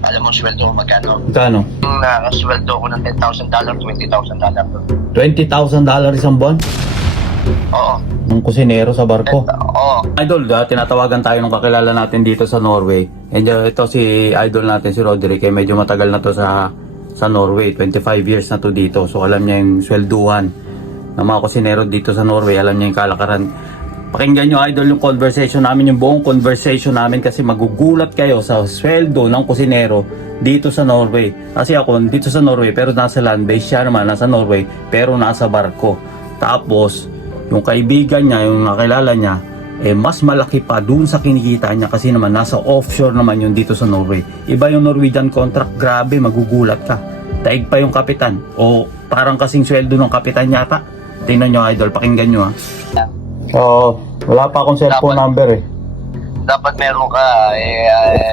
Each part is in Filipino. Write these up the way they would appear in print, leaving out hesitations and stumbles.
Alam mo, sweldo ko magkano? Magkano? Yung nakasweldo ko ng $10,000, $20,000. $20,000 isang buwan? Oo. Ng kusinero sa barko? Oo. Idol, tinatawagan tayo ng kakilala natin dito sa Norway. And ito si idol natin, si Roderick, medyo matagal na to sa Norway. 25 years na to dito. So alam niya yung swelduhan ng mga kusinero dito sa Norway. Alam niya yung kalakaran. Pakinggan nyo idol yung conversation namin, yung buong conversation namin, kasi magugulat kayo sa sweldo ng kusinero dito sa Norway. Kasi ako dito sa Norway pero nasa land base, siya naman nasa Norway pero nasa barko. Tapos yung kaibigan niya, yung nakilala niya, mas malaki pa dun sa kinikita niya kasi naman nasa offshore naman yun dito sa Norway. Iba yung Norwegian contract, grabe, magugulat ka. Daig pa yung kapitan o parang kasing sweldo ng kapitan yata. Tingnan nyo idol, pakinggan nyo ha. Oo, wala pa akong cellphone number eh. Dapat meron ka,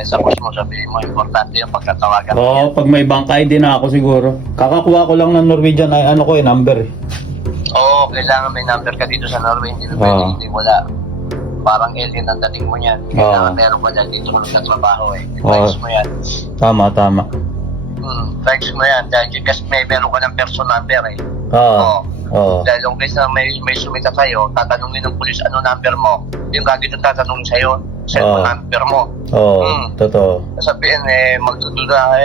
sa boss mo sabihin mo, importante yung pagkatawagan. Oo, pag may bank ID na ako siguro. Kakakuha ko lang ng Norwegian ay number eh. Oo, kailangan may number ka dito sa Norway, hindi pwede, hindi wala. Parang alien ang dating mo yan. Kailangan meron ka dyan dito kung sa trabaho eh. Thanks mo yan. Tama. Thanks mo yan. Dahil kasi meron ka ng person number eh. Oo. Dahil yung case na may sumita sa'yo, tatanungin ng pulis ano number mo. Yung kagad ang tatanungin sa'yo, cellphone number mo. Totoo. Sabihin magdududa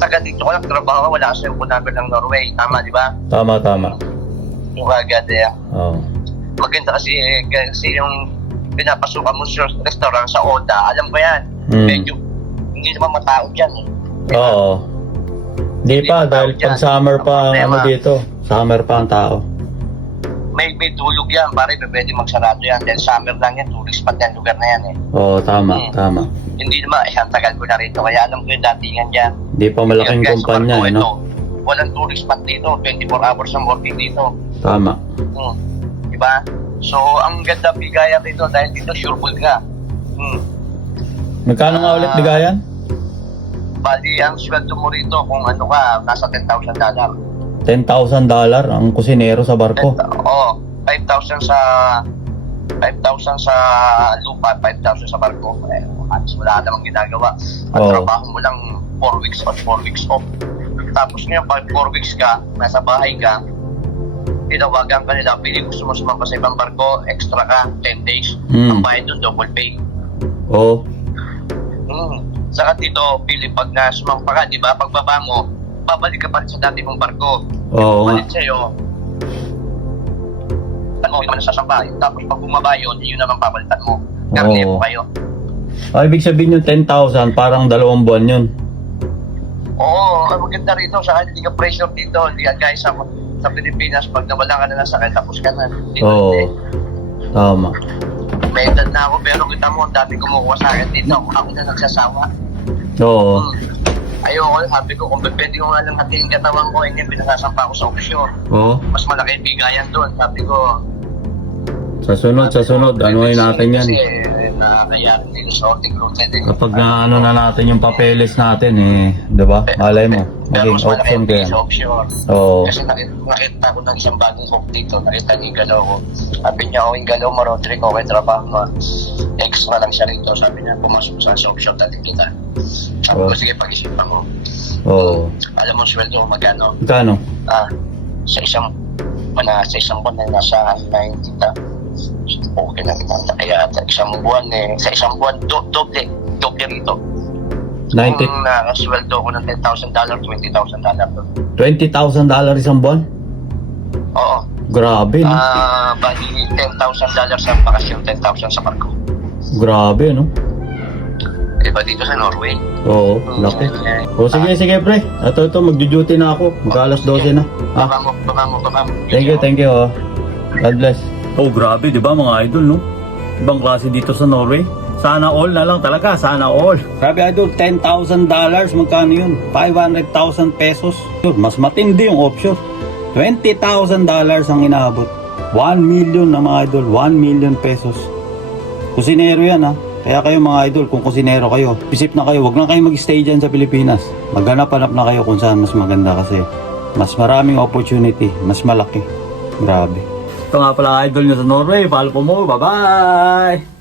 taga dito ko lang trabaho, wala sa cellphone number ng Norway. Tama, di ba? Tama. Yung kagad maganda kasi yung pinapasukan mo sa restaurant sa Oda, alam ko yan. Medyo hindi naman matao dyan eh. Oo. Di pa, dahil pag summer pa dito. Summer pa ang tao. May tulog yan, pare, pwede magsarado yan. Dahil summer lang yan, tourist spot yan, lugar na yan eh. Oo, tama. Hindi naman, ang tagal ko na rito, kaya alam ko yung datingan dyan. Di pa malaking kumpanya, no? Walang tourist spot dito, 24 hours ang working dito. Tama. Diba? So, ang ganda bigayan dito, dahil dito sureball ka. Magkano nga ulit bigayan? Bali, ang sweldo mo rito, kung ano ka, nasa $10,000. $10,000 ang kusinero sa barko? Oo, 5,000 sa lupa, 5,000 sa barko. Wala namang ginagawa. At trabaho mo lang 4 weeks on, 4 weeks off. Tapos ngayon, pag 4 weeks ka, nasa bahay ka, tinawagan ka nila, pili gusto mo sumamba sa ibang barko, extra ka, 10 days. Ang bayad doon, double pay. Oo. Saka dito, pili pag sumampa ka, di ba? Pagbaba mo, babalik ka pa rin sa dati mong barko. Oo. Balik sa'yo, ano, yung nasasamba. Tapos pag bumaba yun naman papalitan mo. Karne mo kayo. Ibig sabihin yung 10,000, parang 2 buwan yun. Oo, maganda rito. Saka hindi ka pressure dito. Hindi ka guys sa Pilipinas, pag nawala ka na ng sakit, tapos ka na. Oo. Tama. May edad na ako, pero kita mo, ang dami kumukuha sa akin dito. Ako na nagsasawa. Oo. Ayoko, sabi ko, kung pwede ko nga lang hatiin katawan ko, hindi pinasasampa ko sa offshore. Oo. Mas malaki bigayan doon. Sabi ko, Sa sunod, anuhin natin yan. Kasi nakakayarin dito sa Ortic Route. Kapag na natin yung papeles natin di ba? Malay mo, maging option ka yan. Sa offshore. Oo. Kasi nakita ko ng isang bagong hook dito. Nakita niya yung galaw ko. Sabi niya, yung galaw mo, Roderick, okay, trabaho mo. Extra lang siya rito. Sabi niya, pumasok sa offshore natin kita. Sabi ko, sige, pag-isipan ko. Oo. Alam mo, sweldo ko magkano? Magkano? Sa isang buwan na nasa 90,000. Okay na kita. Kaya sa isang buwan doble rito. 90? Kung nakasweldo ko ng $10,000, $20,000. $20,000 isang buwan? Oo. Grabe, no? Bali $10,000 sa bakasyon, 10,000 sa barko. Grabe, no? Diba dito sa Norway? Oo, laki. Sige, pre. Ito, magdu-duty na ako. Magka-alas 12 na. Baba mo. Thank you. God bless. Oh, grabe, di ba mga idol, no? Ibang klase dito sa Norway. Sana all na lang talaga, sana all. Grabe idol, $10,000, magkano yun? 500,000 pesos. Mas matindi yung offshore. $20,000 ang inaabot. 1 million na mga idol, 1 million pesos. Kusinero yan ha. Kaya kayo mga idol, kung kusinero kayo, isip na kayo, wag na kayo mag-stay dyan sa Pilipinas. Maghanap-hanap na kayo kung saan mas maganda kasi mas maraming opportunity, mas malaki. Grabe. Ito nga pala idol nyo sa Norway. Follow po mo. Bye-bye!